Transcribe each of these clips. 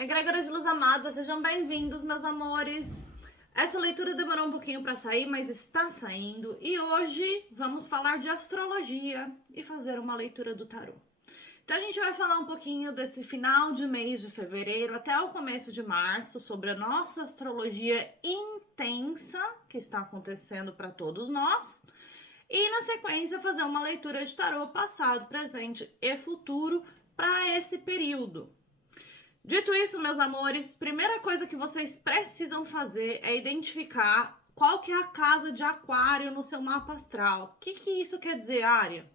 Egrégora de luz amada, sejam bem-vindos, meus amores. Essa leitura demorou um pouquinho para sair, mas está saindo. E hoje vamos falar de astrologia e fazer uma leitura do tarô. Então a gente vai falar um pouquinho desse final de mês de fevereiro até o começo de março, sobre a nossa astrologia intensa que está acontecendo para todos nós. E na sequência fazer uma leitura de tarô passado, presente e futuro para esse período. Dito isso, meus amores, primeira coisa que vocês precisam fazer é identificar qual que é a casa de aquário no seu mapa astral. O que isso quer dizer, Ária?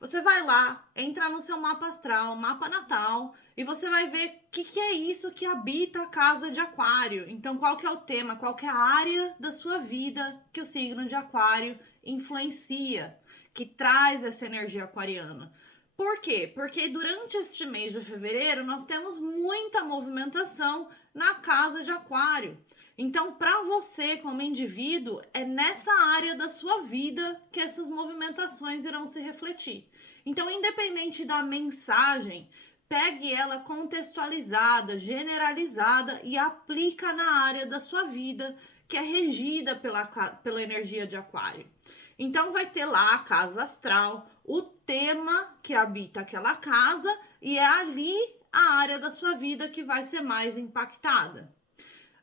Você vai lá, entra no seu mapa astral, mapa natal, e você vai ver o que é isso que habita a casa de aquário. Então, qual que é o tema, qual que é a área da sua vida que o signo de aquário influencia, que traz essa energia aquariana. Por quê? Porque durante este mês de fevereiro nós temos muita movimentação na casa de aquário. Então, para você como indivíduo, é nessa área da sua vida que essas movimentações irão se refletir. Então, independente da mensagem, pegue ela contextualizada, generalizada e aplica na área da sua vida que é regida pela energia de aquário. Então vai ter lá a casa astral, o tema que habita aquela casa e é ali a área da sua vida que vai ser mais impactada.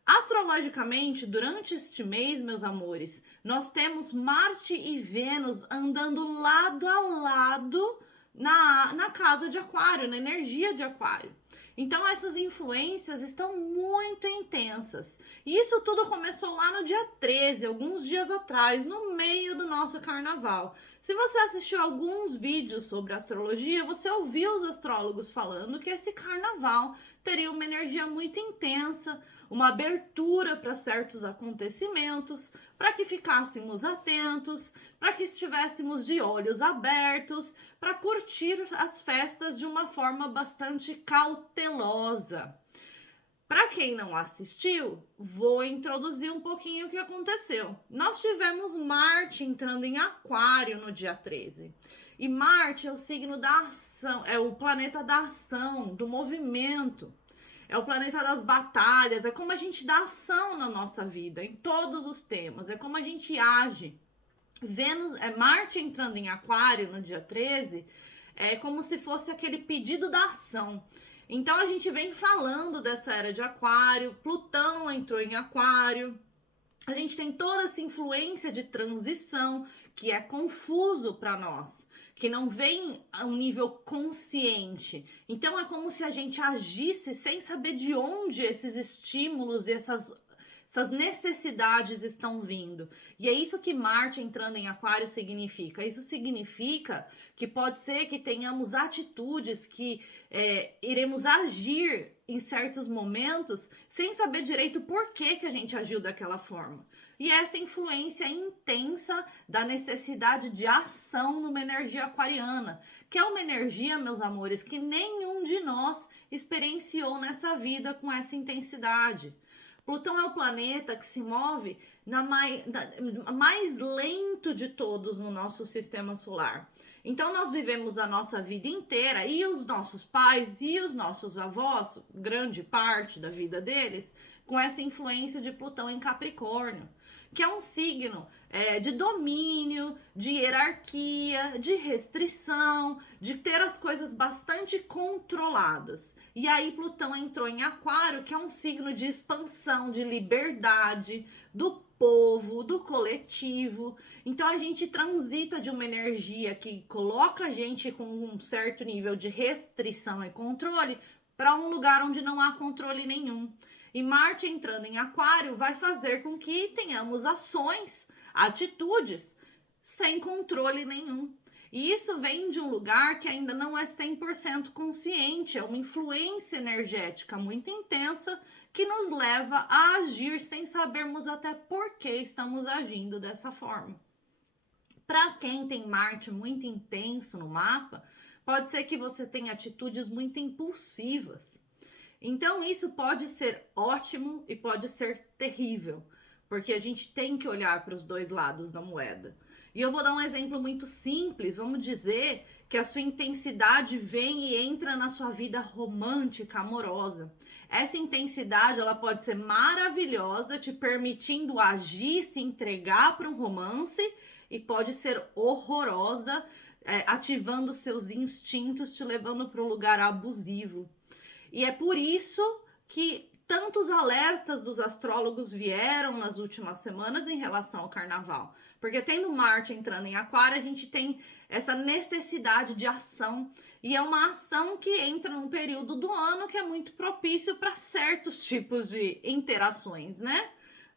Astrologicamente, durante este mês, meus amores, nós temos Marte e Vênus andando lado a lado na casa de aquário, na energia de aquário. Então essas influências estão muito intensas. E isso tudo começou lá no dia 13, alguns dias atrás, no meio do nosso carnaval. Se você assistiu alguns vídeos sobre astrologia, você ouviu os astrólogos falando que esse carnaval teria uma energia muito intensa, uma abertura para certos acontecimentos, para que ficássemos atentos, para que estivéssemos de olhos abertos, para curtir as festas de uma forma bastante cautelosa. Para quem não assistiu, vou introduzir um pouquinho o que aconteceu. Nós tivemos Marte entrando em Aquário no dia 13. E Marte é o signo da ação, é o planeta da ação, do movimento. É o planeta das batalhas, é como a gente dá ação na nossa vida, em todos os temas, é como a gente age. Marte entrando em Aquário no dia 13, é como se fosse aquele pedido da ação. Então a gente vem falando dessa era de Aquário, Plutão entrou em Aquário, a gente tem toda essa influência de transição que é confuso para nós, que não vem a um nível consciente. Então é como se a gente agisse sem saber de onde esses estímulos e essas necessidades estão vindo. E é isso que Marte entrando em Aquário significa. Isso significa que pode ser que tenhamos atitudes que iremos agir em certos momentos sem saber direito por que a gente agiu daquela forma. E essa influência intensa da necessidade de ação numa energia aquariana, que é uma energia, meus amores, que nenhum de nós experienciou nessa vida com essa intensidade. Plutão é o planeta que se move mais lento de todos no nosso sistema solar. Então nós vivemos a nossa vida inteira, e os nossos pais e os nossos avós, grande parte da vida deles, com essa influência de Plutão em Capricórnio, que é um signo de domínio, de hierarquia, de restrição, de ter as coisas bastante controladas. E aí Plutão entrou em Aquário, que é um signo de expansão, de liberdade, do povo, do coletivo. Então a gente transita de uma energia que coloca a gente com um certo nível de restrição e controle para um lugar onde não há controle nenhum. E Marte entrando em Aquário vai fazer com que tenhamos ações, atitudes, sem controle nenhum. E isso vem de um lugar que ainda não é 100% consciente, é uma influência energética muito intensa que nos leva a agir sem sabermos até por que estamos agindo dessa forma. Para quem tem Marte muito intenso no mapa, pode ser que você tenha atitudes muito impulsivas. Então isso pode ser ótimo e pode ser terrível, porque a gente tem que olhar para os dois lados da moeda. E eu vou dar um exemplo muito simples. Vamos dizer que a sua intensidade vem e entra na sua vida romântica, amorosa. Essa intensidade, ela pode ser maravilhosa, te permitindo agir, se entregar para um romance, e pode ser horrorosa, ativando seus instintos, te levando para um lugar abusivo. E é por isso que tantos alertas dos astrólogos vieram nas últimas semanas em relação ao carnaval. Porque tendo Marte entrando em Aquário, a gente tem essa necessidade de ação. E é uma ação que entra num período do ano que é muito propício para certos tipos de interações, né?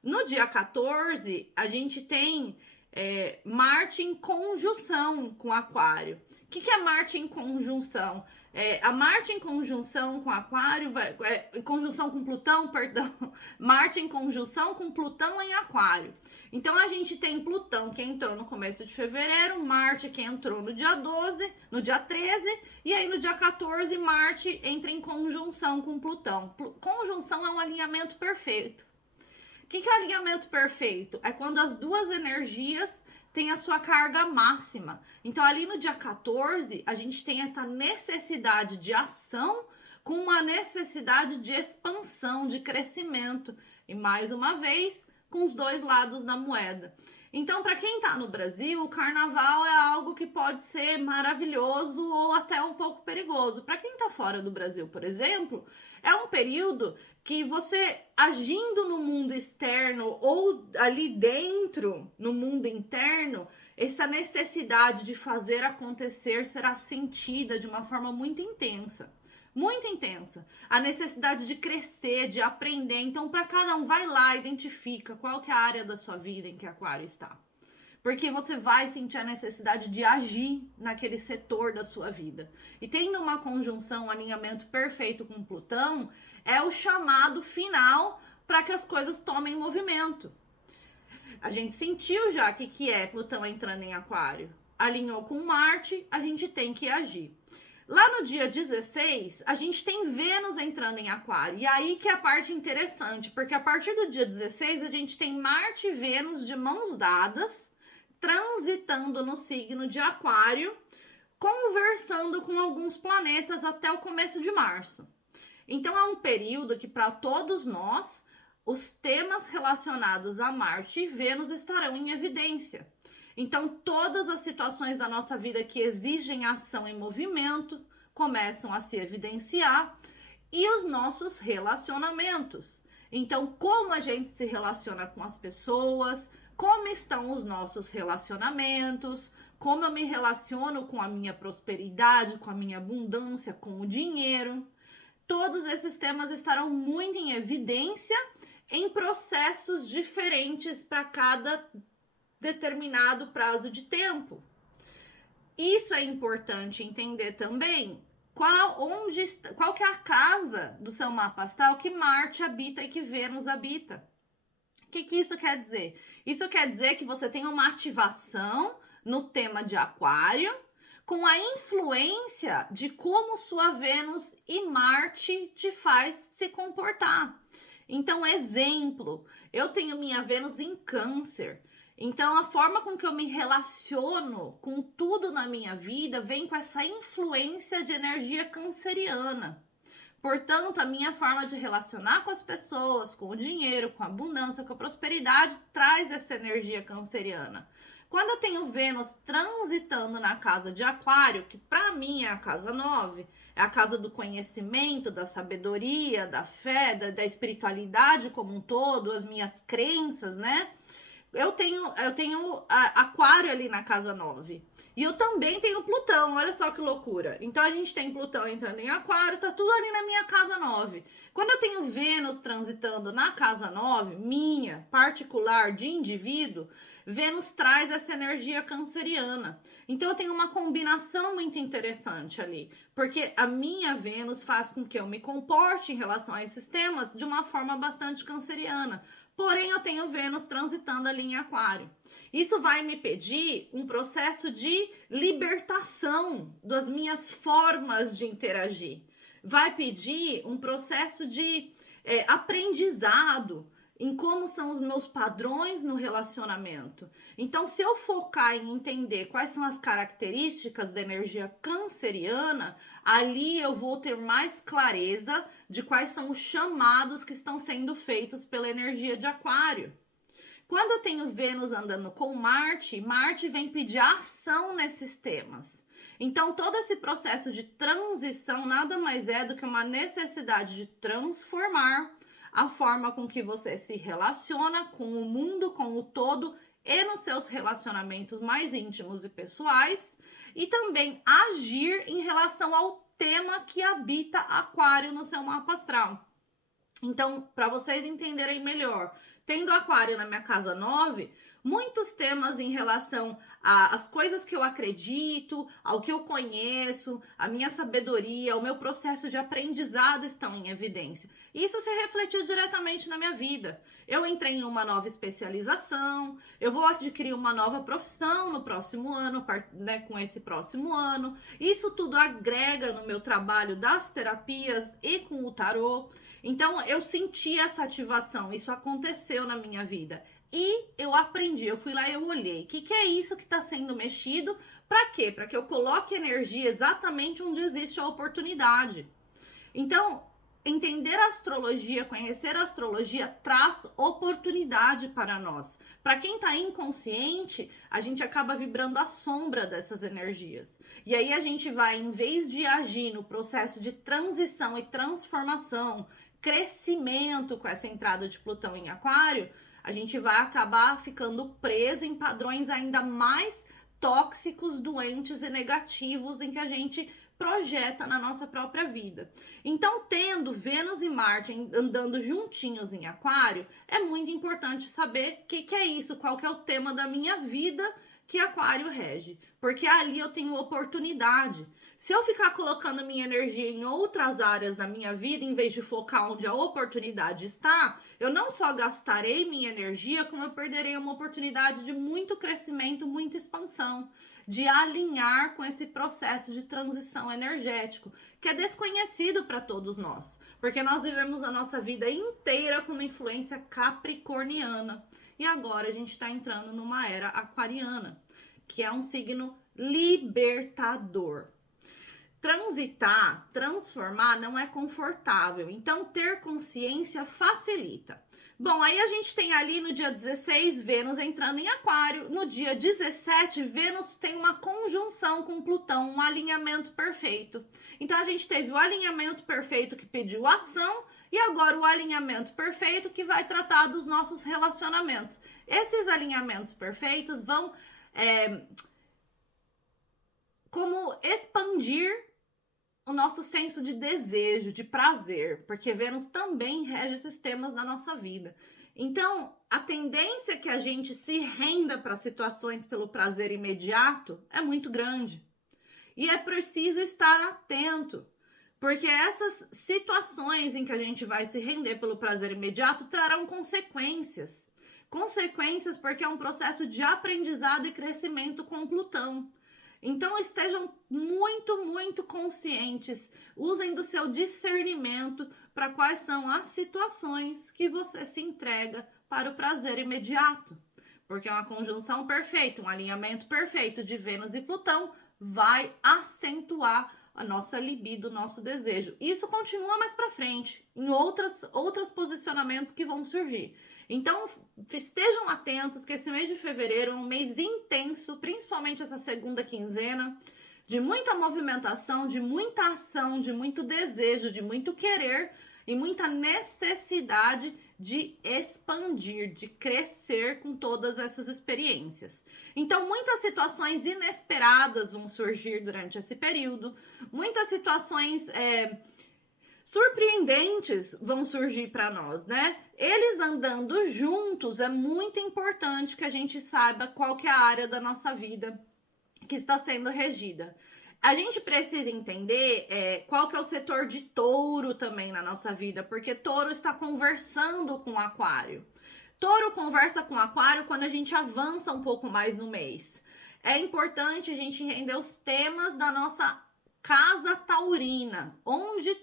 No dia 14, a gente tem Marte em conjunção com Aquário. O que é Marte em conjunção? A Marte em conjunção com Aquário, em conjunção com Plutão, perdão. Marte em conjunção com Plutão em Aquário. Então, a gente tem Plutão que entrou no começo de fevereiro, Marte que entrou no dia 12, no dia 13, e aí no dia 14, Marte entra em conjunção com Plutão. Conjunção é um alinhamento perfeito. O que é alinhamento perfeito? É quando as duas energias têm a sua carga máxima. Então, ali no dia 14, a gente tem essa necessidade de ação com uma necessidade de expansão, de crescimento. E, mais uma vez, com os dois lados da moeda. Então, para quem está no Brasil, o carnaval é algo que pode ser maravilhoso ou até um pouco perigoso. Para quem está fora do Brasil, por exemplo, é um período que você, agindo no mundo externo ou ali dentro, no mundo interno, essa necessidade de fazer acontecer será sentida de uma forma muito intensa. Muito intensa. A necessidade de crescer, de aprender. Então, para cada um, vai lá, identifica qual que é a área da sua vida em que Aquário está. Porque você vai sentir a necessidade de agir naquele setor da sua vida. E tendo uma conjunção, um alinhamento perfeito com Plutão, é o chamado final para que as coisas tomem movimento. A gente sentiu já que é Plutão entrando em Aquário. Alinhou com Marte, a gente tem que agir. Lá no dia 16, a gente tem Vênus entrando em Aquário. E aí que é a parte interessante, porque a partir do dia 16, a gente tem Marte e Vênus de mãos dadas, transitando no signo de Aquário, conversando com alguns planetas até o começo de março. Então, é um período que, para todos nós, os temas relacionados a Marte e Vênus estarão em evidência. Então, todas as situações da nossa vida que exigem ação e movimento começam a se evidenciar, e os nossos relacionamentos. Então, como a gente se relaciona com as pessoas, como estão os nossos relacionamentos, como eu me relaciono com a minha prosperidade, com a minha abundância, com o dinheiro. Todos esses temas estarão muito em evidência em processos diferentes para cada determinado prazo de tempo. Isso é importante entender também qual que é a casa do seu mapa astral que Marte habita e que Vênus habita. O que isso quer dizer? Isso quer dizer que você tem uma ativação no tema de Aquário com a influência de como sua Vênus e Marte te faz se comportar. Então, exemplo, eu tenho minha Vênus em Câncer. Então, a forma com que eu me relaciono com tudo na minha vida vem com essa influência de energia canceriana. Portanto, a minha forma de relacionar com as pessoas, com o dinheiro, com a abundância, com a prosperidade, traz essa energia canceriana. Quando eu tenho Vênus transitando na casa de Aquário, que para mim é a casa 9, é a casa do conhecimento, da sabedoria, da fé, da espiritualidade como um todo, as minhas crenças, né? Eu tenho Aquário ali na casa 9. E eu também tenho Plutão, olha só que loucura. Então, a gente tem Plutão entrando em Aquário, tá tudo ali na minha casa 9. Quando eu tenho Vênus transitando na casa 9, minha, particular, de indivíduo, Vênus traz essa energia canceriana. Então, eu tenho uma combinação muito interessante ali. Porque a minha Vênus faz com que eu me comporte em relação a esses temas de uma forma bastante canceriana. Porém, eu tenho Vênus transitando ali em Aquário. Isso vai me pedir um processo de libertação das minhas formas de interagir. Vai pedir um processo de aprendizado. em como são os meus padrões no relacionamento. Então, se eu focar em entender quais são as características da energia canceriana, ali eu vou ter mais clareza de quais são os chamados que estão sendo feitos pela energia de Aquário. Quando eu tenho Vênus andando com Marte, Marte vem pedir ação nesses temas. Então, todo esse processo de transição nada mais é do que uma necessidade de transformar a forma com que você se relaciona com o mundo, com o todo e nos seus relacionamentos mais íntimos e pessoais, e também agir em relação ao tema que habita Aquário no seu mapa astral. Então, para vocês entenderem melhor, tendo Aquário na minha casa 9, muitos temas em relação às coisas que eu acredito, ao que eu conheço, a minha sabedoria, o meu processo de aprendizado estão em evidência. Isso se refletiu diretamente na minha vida. Eu entrei em uma nova especialização, eu vou adquirir uma nova profissão no próximo ano, né, com esse próximo ano. Isso tudo agrega no meu trabalho das terapias e com o tarô. Então, eu senti essa ativação, isso aconteceu na minha vida. E eu aprendi, eu fui lá e eu olhei. O que é isso que está sendo mexido? Para quê? Para que eu coloque energia exatamente onde existe a oportunidade. Então, entender a astrologia, conhecer a astrologia, traz oportunidade para nós. Para quem está inconsciente, a gente acaba vibrando à sombra dessas energias. E aí a gente vai, em vez de agir no processo de transição e transformação, crescimento com essa entrada de Plutão em Aquário, a gente vai acabar ficando preso em padrões ainda mais tóxicos, doentes e negativos em que a gente projeta na nossa própria vida. Então, tendo Vênus e Marte andando juntinhos em Aquário, é muito importante saber o que é isso, qual que é o tema da minha vida que Aquário rege, porque ali eu tenho oportunidade. Se eu ficar colocando minha energia em outras áreas da minha vida, em vez de focar onde a oportunidade está, eu não só gastarei minha energia, como eu perderei uma oportunidade de muito crescimento, muita expansão, de alinhar com esse processo de transição energético, que é desconhecido para todos nós, porque nós vivemos a nossa vida inteira com uma influência capricorniana. E agora a gente está entrando numa era aquariana, que é um signo libertador. Transitar, transformar não é confortável, então ter consciência facilita. Bom, aí a gente tem ali no dia 16 Vênus entrando em Aquário, no dia 17 Vênus tem uma conjunção com Plutão, um alinhamento perfeito. Então a gente teve o alinhamento perfeito que pediu ação e agora o alinhamento perfeito que vai tratar dos nossos relacionamentos. Esses alinhamentos perfeitos vão como expandir o nosso senso de desejo, de prazer, porque Vênus também rege esses temas da nossa vida. Então, a tendência que a gente se renda para situações pelo prazer imediato é muito grande. E é preciso estar atento, porque essas situações em que a gente vai se render pelo prazer imediato trarão consequências. Consequências porque é um processo de aprendizado e crescimento com Plutão. Então estejam muito conscientes, usem do seu discernimento para quais são as situações que você se entrega para o prazer imediato. Porque uma conjunção perfeita, um alinhamento perfeito de Vênus e Plutão vai acentuar a nossa libido, o nosso desejo. Isso continua mais para frente, em outros posicionamentos que vão surgir. Então, estejam atentos que esse mês de fevereiro é um mês intenso, principalmente essa segunda quinzena, de muita movimentação, de muita ação, de muito desejo, de muito querer e muita necessidade de expandir, de crescer com todas essas experiências. Então, muitas situações inesperadas vão surgir durante esse período, muitas situações surpreendentes vão surgir para nós, né? Eles andando juntos, é muito importante que a gente saiba qual que é a área da nossa vida que está sendo regida. A gente precisa entender qual que é o setor de touro também na nossa vida, porque touro está conversando com aquário. Touro conversa com aquário quando a gente avança um pouco mais no mês. É importante a gente entender os temas da nossa Casa taurina.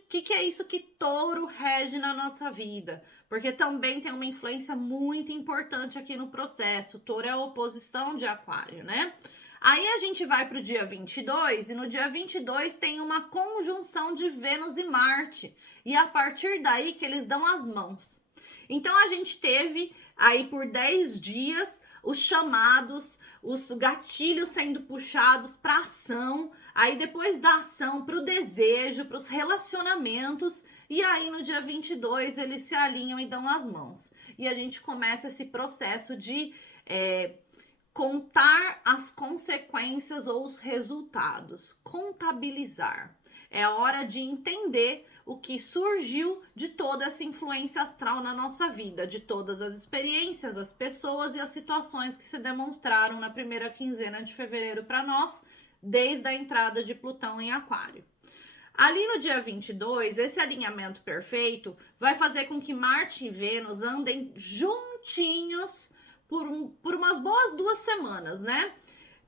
Que é isso que touro rege na nossa vida? Porque também tem uma influência muito importante aqui no processo. Touro é a oposição de aquário, né? Aí a gente vai para o dia 22 e no dia 22 tem uma conjunção de Vênus e Marte. E a partir daí que eles dão as mãos. Então a gente teve aí por 10 dias os chamados, os gatilhos sendo puxados para ação, aí depois da ação para o desejo, para os relacionamentos, e aí no dia 22 eles se alinham e dão as mãos. E a gente começa esse processo de contar as consequências ou os resultados, contabilizar. É a hora de entender o que surgiu de toda essa influência astral na nossa vida, de todas as experiências, as pessoas e as situações que se demonstraram na primeira quinzena de fevereiro para nós, desde a entrada de Plutão em Aquário. Ali no dia 22, esse alinhamento perfeito vai fazer com que Marte e Vênus andem juntinhos por umas boas 2 semanas, né?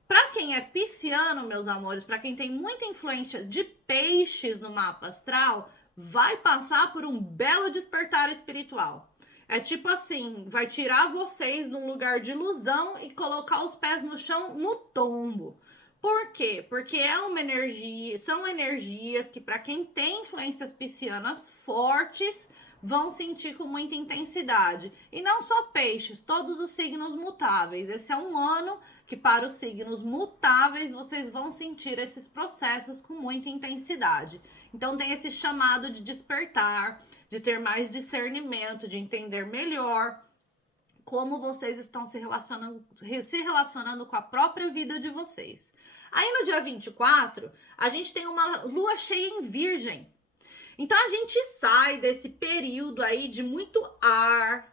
Para quem é pisciano, meus amores, para quem tem muita influência de peixes no mapa astral, vai passar por um belo despertar espiritual. É tipo assim, vai tirar vocês de um lugar de ilusão e colocar os pés no chão no tombo. Por quê? Porque é uma energia, são energias que para quem tem influências piscianas fortes, vão sentir com muita intensidade. E não só peixes, todos os signos mutáveis. Esse é um ano que para os signos mutáveis vocês vão sentir esses processos com muita intensidade. Então tem esse chamado de despertar, de ter mais discernimento, de entender melhor como vocês estão se relacionando com a própria vida de vocês. Aí no dia 24, a gente tem uma lua cheia em Virgem. Então a gente sai desse período aí de muito ar,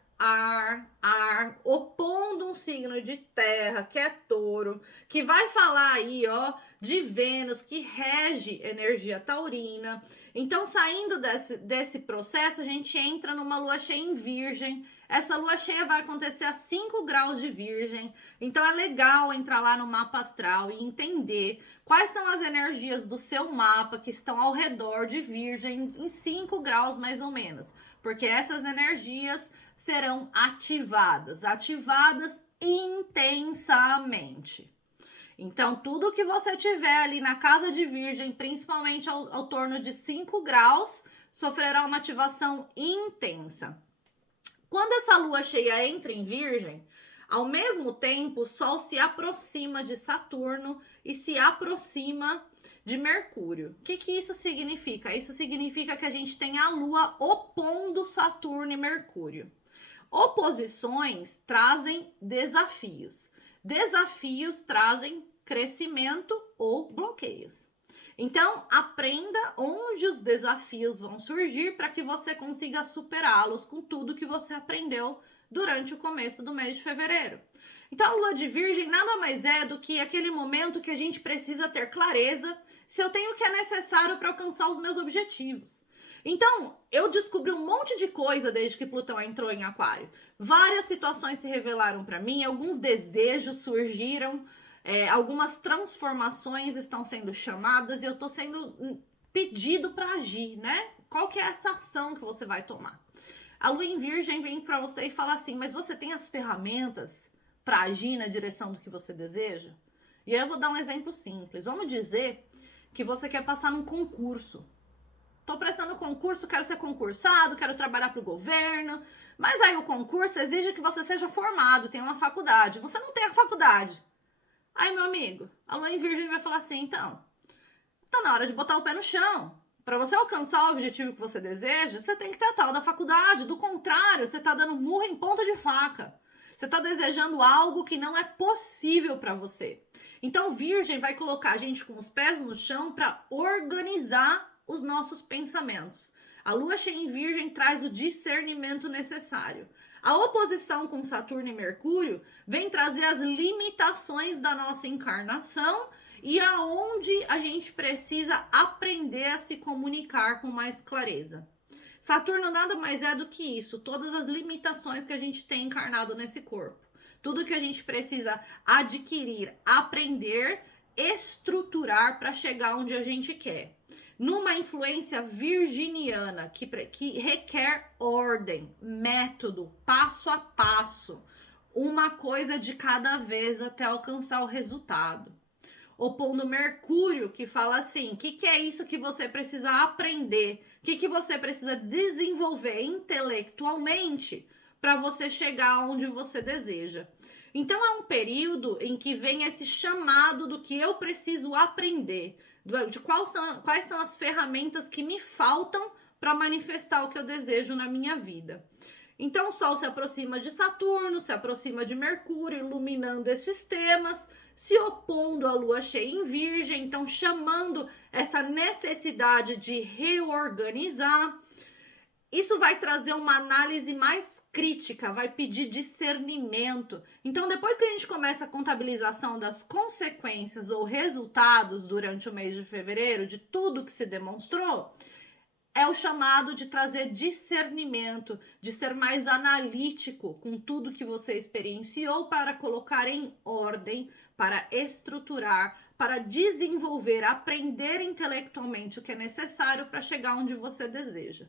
opondo um signo de terra, que é touro, que vai falar aí, ó, de Vênus, que rege energia taurina. Então, saindo desse processo, a gente entra numa lua cheia em Virgem. Essa lua cheia vai acontecer a 5 graus de Virgem. Então, é legal entrar lá no mapa astral e entender quais são as energias do seu mapa que estão ao redor de Virgem, em 5 graus mais ou menos. Porque essas energias serão ativadas intensamente. Então, tudo que você tiver ali na casa de Virgem, principalmente ao torno de 5 graus, sofrerá uma ativação intensa. Quando essa lua cheia entra em Virgem, ao mesmo tempo, o Sol se aproxima de Saturno e se aproxima de Mercúrio. O que isso significa? Isso significa que a gente tem a Lua opondo Saturno e Mercúrio. Oposições trazem desafios. Desafios trazem crescimento ou bloqueios. Então, aprenda onde os desafios vão surgir para que você consiga superá-los com tudo que você aprendeu durante o começo do mês de fevereiro. Então, a lua de Virgem nada mais é do que aquele momento que a gente precisa ter clareza se eu tenho o que é necessário para alcançar os meus objetivos. Então, eu descobri um monte de coisa desde que Plutão entrou em Aquário. Várias situações se revelaram para mim, alguns desejos surgiram, algumas transformações estão sendo chamadas e eu estou sendo pedido para agir, né? Qual que é essa ação que você vai tomar? A lua em Virgem vem para você e fala assim, mas você tem as ferramentas para agir na direção do que você deseja? E aí eu vou dar um exemplo simples. Vamos dizer que você quer passar num concurso. Tô prestando concurso, quero ser concursado, quero trabalhar para o governo, mas aí o concurso exige que você seja formado, tenha uma faculdade. Você não tem a faculdade. Aí, meu amigo, a lua em Virgem vai falar assim, então, tá na hora de botar o pé no chão. Para você alcançar o objetivo que você deseja, você tem que ter a tal da faculdade. Do contrário, você tá dando murro em ponta de faca. Você tá desejando algo que não é possível para você. Então, Virgem vai colocar a gente com os pés no chão para organizar os nossos pensamentos. A lua cheia em Virgem traz o discernimento necessário. A oposição com Saturno e Mercúrio vem trazer as limitações da nossa encarnação e aonde a gente precisa aprender a se comunicar com mais clareza. Saturno nada mais é do que isso, todas as limitações que a gente tem encarnado nesse corpo. Tudo que a gente precisa adquirir, aprender estruturar para chegar onde a gente quer. Numa influência virginiana, que requer ordem, método, passo a passo, uma coisa de cada vez até alcançar o resultado. Opondo Mercúrio, que fala assim, o que é isso que você precisa aprender? O que você precisa desenvolver intelectualmente para você chegar onde você deseja? Então, é um período em que vem esse chamado do que eu preciso aprender, de quais são as ferramentas que me faltam para manifestar o que eu desejo na minha vida. Então, o Sol se aproxima de Saturno, se aproxima de Mercúrio, iluminando esses temas, se opondo à Lua cheia em Virgem, então chamando essa necessidade de reorganizar. Isso vai trazer uma análise mais crítica, vai pedir discernimento. Então, depois que a gente começa a contabilização das consequências ou resultados durante o mês de fevereiro, de tudo que se demonstrou, é o chamado de trazer discernimento, de ser mais analítico com tudo que você experienciou para colocar em ordem, para estruturar, para desenvolver, aprender intelectualmente o que é necessário para chegar onde você deseja.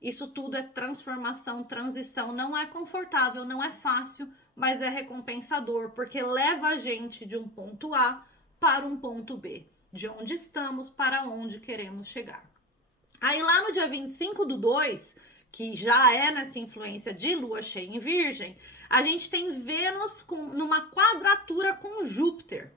Isso tudo é transformação, transição, não é confortável, não é fácil, mas é recompensador, porque leva a gente de um ponto A para um ponto B, de onde estamos para onde queremos chegar. Aí lá no dia 25/2, que já é nessa influência de Lua cheia em Virgem, a gente tem Vênus numa quadratura com Júpiter.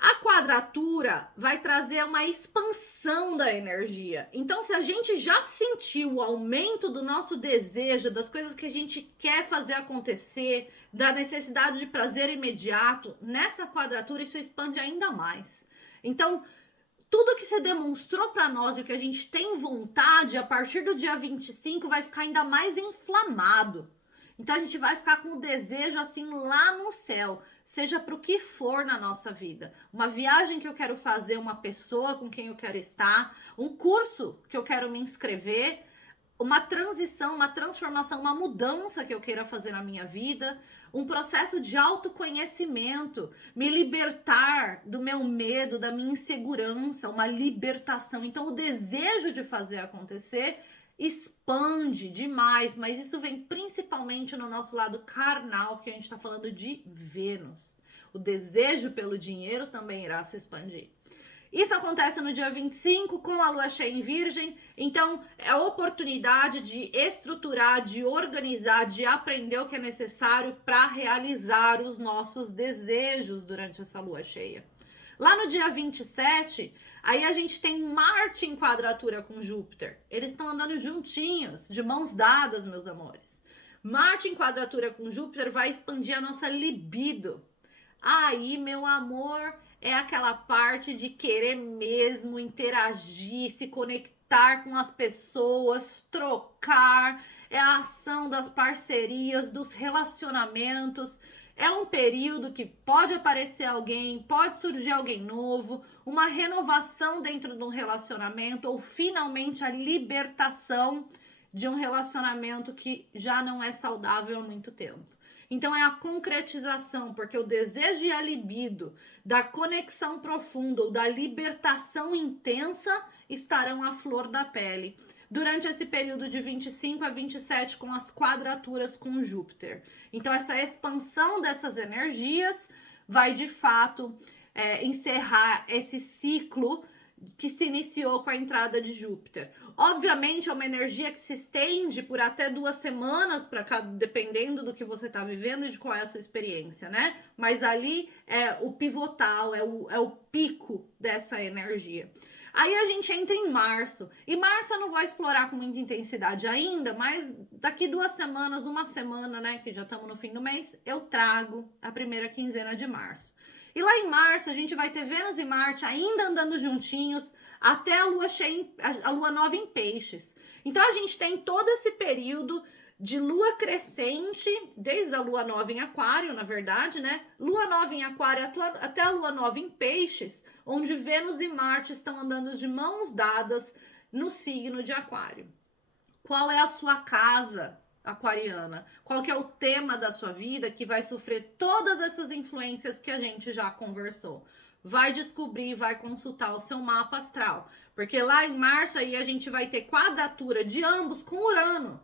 A quadratura vai trazer uma expansão da energia. Então, se a gente já sentiu o aumento do nosso desejo, das coisas que a gente quer fazer acontecer, da necessidade de prazer imediato, nessa quadratura isso expande ainda mais. Então, tudo que se demonstrou para nós e o que a gente tem vontade, a partir do dia 25, vai ficar ainda mais inflamado. Então, a gente vai ficar com o desejo assim lá no céu, seja para o que for na nossa vida. Uma viagem que eu quero fazer, uma pessoa com quem eu quero estar, um curso que eu quero me inscrever, uma transição, uma transformação, uma mudança que eu queira fazer na minha vida, um processo de autoconhecimento, me libertar do meu medo, da minha insegurança, uma libertação. Então, o desejo de fazer acontecer expande demais, mas isso vem principalmente no nosso lado carnal, porque a gente está falando de Vênus. O desejo pelo dinheiro também irá se expandir. Isso acontece no dia 25 com a Lua cheia em Virgem, então é a oportunidade de estruturar, de organizar, de aprender o que é necessário para realizar os nossos desejos durante essa Lua cheia. Lá no dia 27, aí a gente tem Marte em quadratura com Júpiter. Eles estão andando juntinhos, de mãos dadas, meus amores. Marte em quadratura com Júpiter vai expandir a nossa libido. Aí, meu amor, é aquela parte de querer mesmo interagir, se conectar com as pessoas, trocar, é a ação das parcerias, dos relacionamentos. É um período que pode aparecer alguém, pode surgir alguém novo, uma renovação dentro de um relacionamento ou finalmente a libertação de um relacionamento que já não é saudável há muito tempo. Então é a concretização, porque o desejo e a libido da conexão profunda ou da libertação intensa estarão à flor da pele durante esse período de 25 a 27 com as quadraturas com Júpiter. Então essa expansão dessas energias vai de fato encerrar esse ciclo que se iniciou com a entrada de Júpiter. Obviamente é uma energia que se estende por até 2 semanas para cada, dependendo do que você está vivendo e de qual é a sua experiência, né? Mas ali é o pivotal, é o pico dessa energia. Aí a gente entra em março, e março eu não vou explorar com muita intensidade ainda, mas daqui 2 semanas, 1 semana, né, que já estamos no fim do mês, eu trago a primeira quinzena de março. E lá em março a gente vai ter Vênus e Marte ainda andando juntinhos até a lua cheia, a lua nova em Peixes. Então a gente tem todo esse período de lua crescente, desde a lua nova em Aquário, na verdade, né? Lua nova em Aquário até a lua nova em Peixes, onde Vênus e Marte estão andando de mãos dadas no signo de Aquário. Qual é a sua casa aquariana? Qual que é o tema da sua vida que vai sofrer todas essas influências que a gente já conversou? vai descobrir, vai consultar o seu mapa astral. Porque lá em março aí a gente vai ter quadratura de ambos com Urano.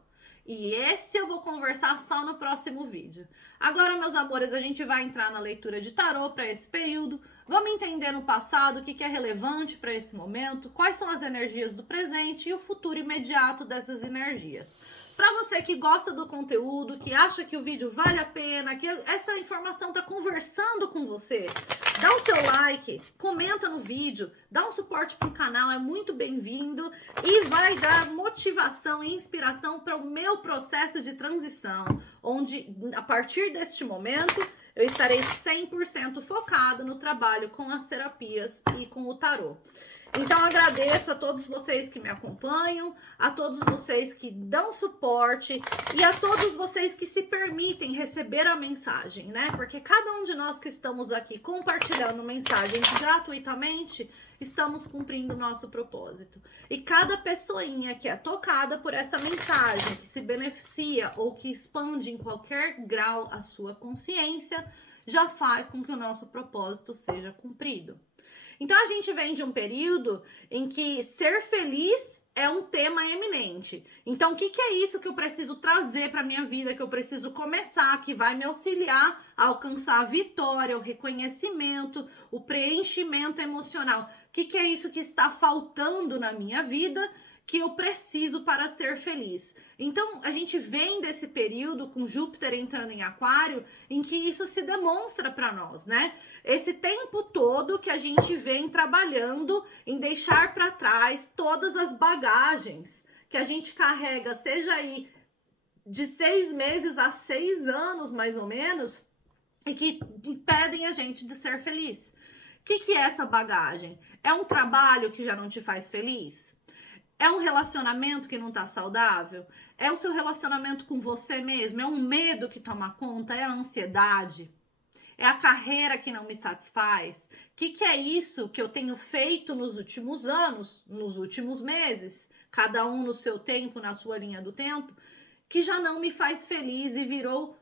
E esse eu vou conversar só no próximo vídeo. Agora, meus amores, a gente vai entrar na leitura de tarô para esse período. Vamos entender no passado o que é relevante para esse momento, quais são as energias do presente e o futuro imediato dessas energias. Para você que gosta do conteúdo, que acha que o vídeo vale a pena, que essa informação está conversando com você, dá o seu like, comenta no vídeo, dá um suporte para o canal, é muito bem-vindo e vai dar motivação e inspiração para o meu processo de transição, onde a partir deste momento eu estarei 100% focado no trabalho com as terapias e com o tarô. Então, agradeço a todos vocês que me acompanham, a todos vocês que dão suporte e a todos vocês que se permitem receber a mensagem, né? Porque cada um de nós que estamos aqui compartilhando mensagens gratuitamente, estamos cumprindo o nosso propósito. E cada pessoinha que é tocada por essa mensagem, que se beneficia ou que expande em qualquer grau a sua consciência, já faz com que o nosso propósito seja cumprido. Então, a gente vem de um período em que ser feliz é um tema eminente. Então, o que é isso que eu preciso trazer para minha vida, que eu preciso começar, que vai me auxiliar a alcançar a vitória, o reconhecimento, o preenchimento emocional? O que é isso que está faltando na minha vida que eu preciso para ser feliz? Então, a gente vem desse período com Júpiter entrando em Aquário, em que isso se demonstra para nós, né? Esse tempo todo que a gente vem trabalhando em deixar para trás todas as bagagens que a gente carrega, seja aí de 6 meses a 6 anos, mais ou menos, e que impedem a gente de ser feliz. O que é essa bagagem? É um trabalho que já não te faz feliz? É um relacionamento que não tá saudável? É o seu relacionamento com você mesmo? É um medo que toma conta? É a ansiedade? É a carreira que não me satisfaz? O que é isso que eu tenho feito nos últimos anos, nos últimos meses, cada um no seu tempo, na sua linha do tempo, que já não me faz feliz e virou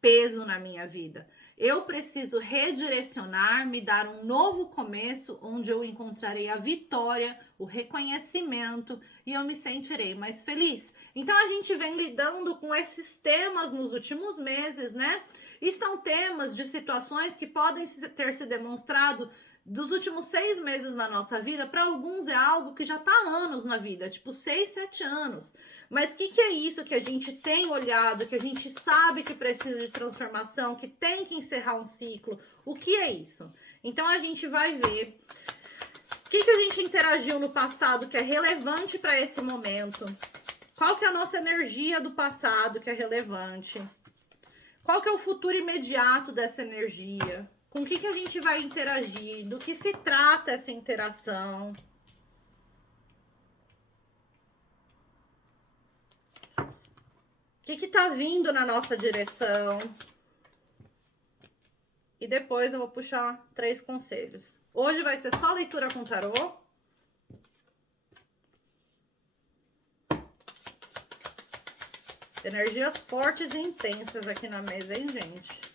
peso na minha vida? Eu preciso redirecionar, me dar um novo começo, onde eu encontrarei a vitória, o reconhecimento e eu me sentirei mais feliz. Então, a gente vem lidando com esses temas nos últimos meses, né? E são temas de situações que podem ter se demonstrado dos últimos 6 meses na nossa vida. Para alguns é algo que já está há anos na vida, tipo 6, 7 anos. Mas o que é isso que a gente tem olhado, que a gente sabe que precisa de transformação, que tem que encerrar um ciclo? O que é isso? Então, a gente vai ver o que a gente interagiu no passado que é relevante para esse momento. Qual que é a nossa energia do passado que é relevante? Qual que é o futuro imediato dessa energia? Com o que a gente vai interagir? Do que se trata essa interação? O que tá vindo na nossa direção? E depois eu vou puxar 3 conselhos. Hoje vai ser só leitura com tarô. Energias fortes e intensas aqui na mesa, hein, gente?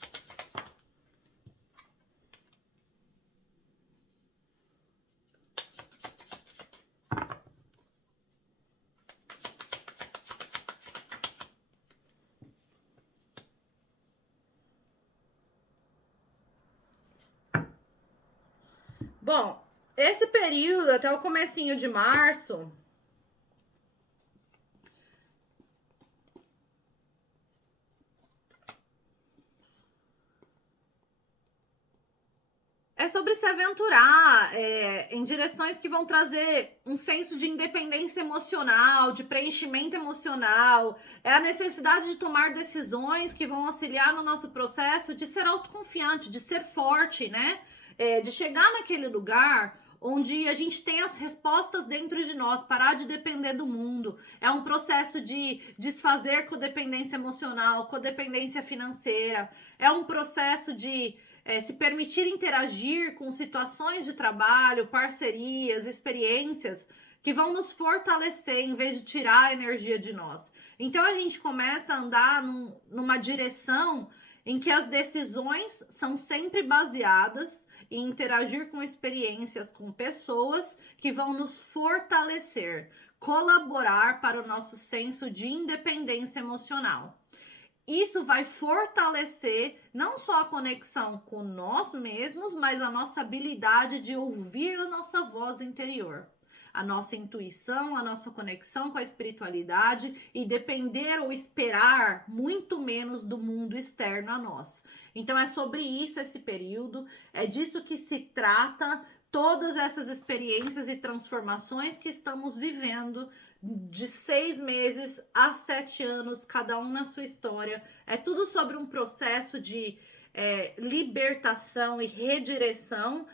Bom, esse período até o comecinho de março é sobre se aventurar em direções que vão trazer um senso de independência emocional, de preenchimento emocional. É a necessidade de tomar decisões que vão auxiliar no nosso processo de ser autoconfiante, de ser forte, né? De chegar naquele lugar onde a gente tem as respostas dentro de nós, parar de depender do mundo. É um processo de desfazer codependência emocional, codependência financeira. É um processo de se permitir interagir com situações de trabalho, parcerias, experiências que vão nos fortalecer em vez de tirar a energia de nós. Então, a gente começa a andar numa direção em que as decisões são sempre baseadas e interagir com experiências com pessoas que vão nos fortalecer, colaborar para o nosso senso de independência emocional. Isso vai fortalecer não só a conexão com nós mesmos, mas a nossa habilidade de ouvir a nossa voz interior, a nossa intuição, a nossa conexão com a espiritualidade e depender ou esperar muito menos do mundo externo a nós. Então é sobre isso esse período, é disso que se trata todas essas experiências e transformações que estamos vivendo de 6 meses a 7 anos, cada um na sua história. É tudo sobre um processo de libertação e redireção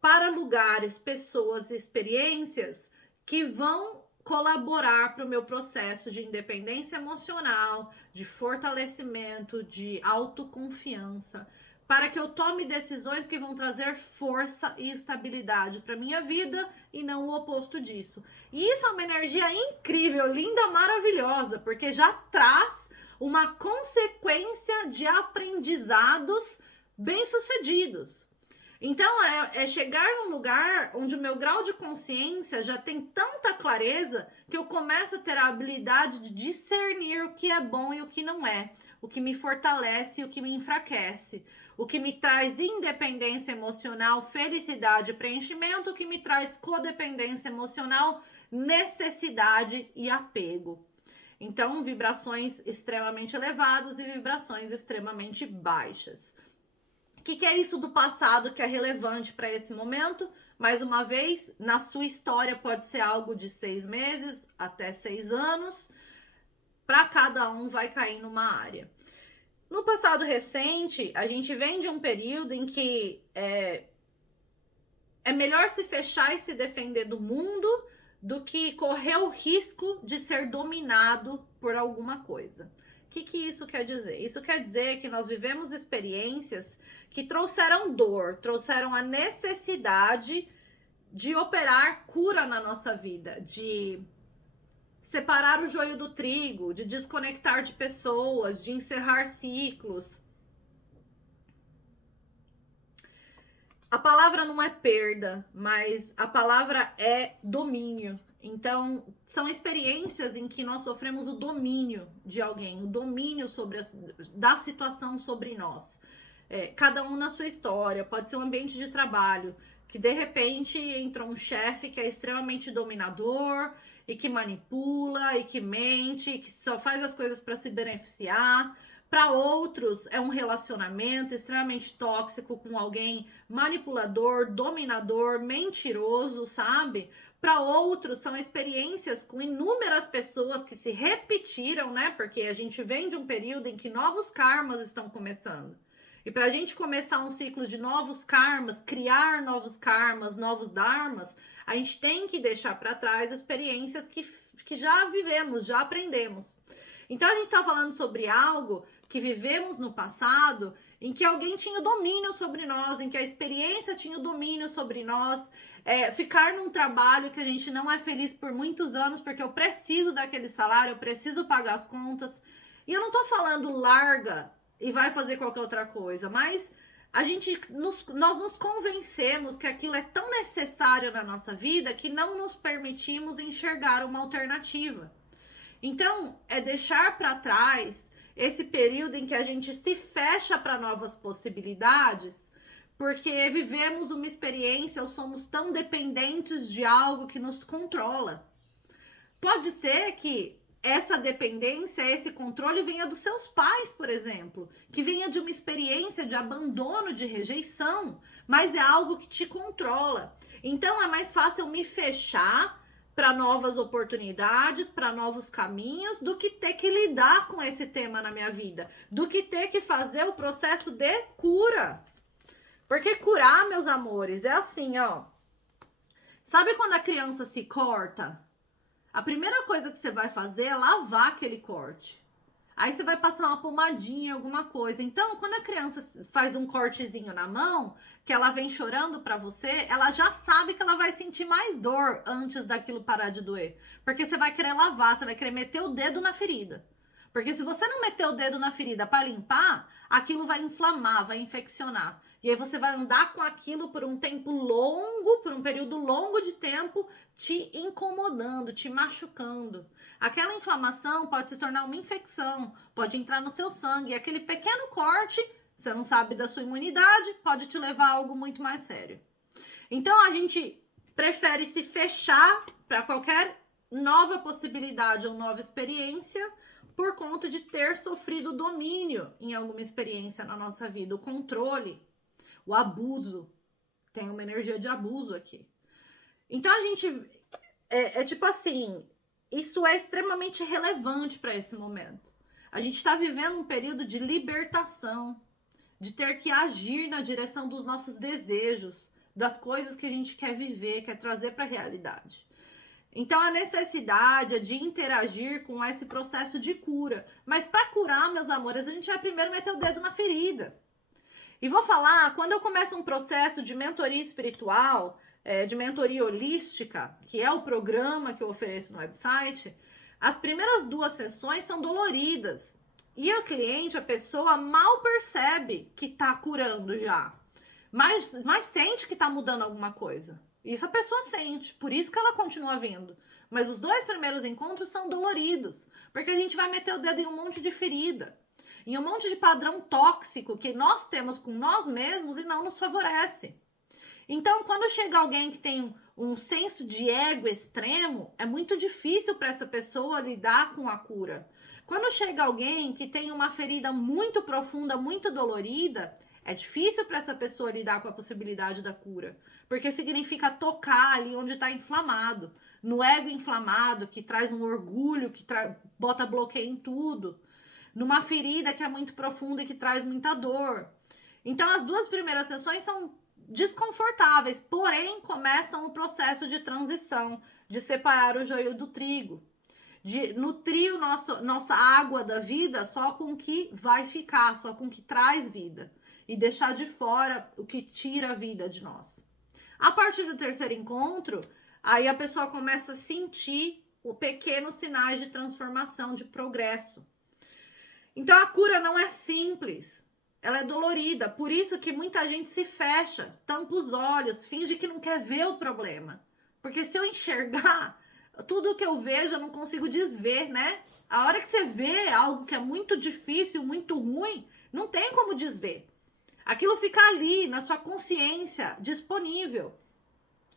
para lugares, pessoas e experiências que vão colaborar para o meu processo de independência emocional, de fortalecimento, de autoconfiança, para que eu tome decisões que vão trazer força e estabilidade para minha vida e não o oposto disso. E isso é uma energia incrível, linda, maravilhosa, porque já traz uma consequência de aprendizados bem-sucedidos. Então, é chegar num lugar onde o meu grau de consciência já tem tanta clareza que eu começo a ter a habilidade de discernir o que é bom e o que não é, o que me fortalece e o que me enfraquece, o que me traz independência emocional, felicidade e preenchimento, o que me traz codependência emocional, necessidade e apego. Então, vibrações extremamente elevadas e vibrações extremamente baixas. O que é isso do passado que é relevante para esse momento? Mais uma vez, na sua história pode ser algo de 6 meses até 6 anos. Para cada um vai cair numa área. No passado recente, a gente vem de um período em que é melhor se fechar e se defender do mundo do que correr o risco de ser dominado por alguma coisa. O que isso quer dizer? Isso quer dizer que nós vivemos experiências que trouxeram dor, trouxeram a necessidade de operar cura na nossa vida, de separar o joio do trigo, de desconectar de pessoas, de encerrar ciclos. A palavra não é perda, mas a palavra é domínio. Então, são experiências em que nós sofremos o domínio de alguém, o domínio da situação sobre nós. Cada um na sua história, pode ser um ambiente de trabalho, que de repente entra um chefe que é extremamente dominador e que manipula e que mente, e que só faz as coisas para se beneficiar. Para outros, é um relacionamento extremamente tóxico com alguém manipulador, dominador, mentiroso, sabe? Para outros, são experiências com inúmeras pessoas que se repetiram, né? Porque a gente vem de um período em que novos karmas estão começando. E para a gente começar um ciclo de novos karmas, criar novos karmas, novos dharmas, a gente tem que deixar para trás experiências que já vivemos, já aprendemos. Então, a gente está falando sobre algo que vivemos no passado, em que alguém tinha o domínio sobre nós, em que a experiência tinha o domínio sobre nós, ficar num trabalho que a gente não é feliz por muitos anos, porque eu preciso daquele salário, eu preciso pagar as contas. E eu não tô falando larga e vai fazer qualquer outra coisa, mas nós nos convencemos que aquilo é tão necessário na nossa vida que não nos permitimos enxergar uma alternativa. Então, é deixar para trás esse período em que a gente se fecha para novas possibilidades, porque vivemos uma experiência ou somos tão dependentes de algo que nos controla. Pode ser que essa dependência, esse controle venha dos seus pais, por exemplo, que venha de uma experiência de abandono, de rejeição, mas é algo que te controla. Então, é mais fácil me fechar para novas oportunidades, para novos caminhos, do que ter que lidar com esse tema na minha vida, do que ter que fazer o processo de cura. Porque curar, meus amores, é assim, ó. Sabe quando a criança se corta? A primeira coisa que você vai fazer é lavar aquele corte. Aí você vai passar uma pomadinha, alguma coisa. Então, quando a criança faz um cortezinho na mão, que ela vem chorando pra você, ela já sabe que ela vai sentir mais dor antes daquilo parar de doer. Porque você vai querer lavar, você vai querer meter o dedo na ferida. Porque se você não meter o dedo na ferida pra limpar, aquilo vai inflamar, vai infeccionar. E aí você vai andar com aquilo por um tempo longo, por um período longo de tempo, te incomodando, te machucando. Aquela inflamação pode se tornar uma infecção, pode entrar no seu sangue. E aquele pequeno corte, você não sabe da sua imunidade, pode te levar a algo muito mais sério. Então a gente prefere se fechar para qualquer nova possibilidade ou nova experiência por conta de ter sofrido domínio em alguma experiência na nossa vida, o controle, o abuso. Tem uma energia de abuso aqui. Então a gente tipo assim, isso é extremamente relevante para esse momento. A gente está vivendo um período de libertação, de ter que agir na direção dos nossos desejos, das coisas que a gente quer viver, quer trazer para a realidade. Então a necessidade é de interagir com esse processo de cura. Mas para curar, meus amores, a gente vai primeiro meter o dedo na ferida. E vou falar, quando eu começo um processo de mentoria espiritual, de mentoria holística, que é o programa que eu ofereço no website, as primeiras 2 sessões são doloridas. E o cliente, a pessoa, mal percebe que tá curando já. Mas sente que tá mudando alguma coisa. Isso a pessoa sente, por isso que ela continua vindo. Mas os 2 primeiros encontros são doloridos, porque a gente vai meter o dedo em um monte de ferida, em um monte de padrão tóxico que nós temos com nós mesmos e não nos favorece. Então, quando chega alguém que tem um senso de ego extremo, é muito difícil para essa pessoa lidar com a cura. Quando chega alguém que tem uma ferida muito profunda, muito dolorida, é difícil para essa pessoa lidar com a possibilidade da cura, porque significa tocar ali onde está inflamado, no ego inflamado, que traz um orgulho, que bota bloqueio em tudo, numa ferida que é muito profunda e que traz muita dor. Então, as 2 primeiras sessões são desconfortáveis, porém começam o processo de transição, de separar o joio do trigo, de nutrir nossa água da vida só com o que vai ficar, só com o que traz vida, e deixar de fora o que tira a vida de nós. A partir do 3º encontro, aí a pessoa começa a sentir os pequenos sinais de transformação, de progresso. Então a cura não é simples, ela é dolorida, por isso que muita gente se fecha, tampa os olhos, finge que não quer ver o problema. Porque se eu enxergar, tudo que eu vejo eu não consigo desver, né? A hora que você vê algo que é muito difícil, muito ruim, não tem como desver. Aquilo fica ali, na sua consciência, disponível.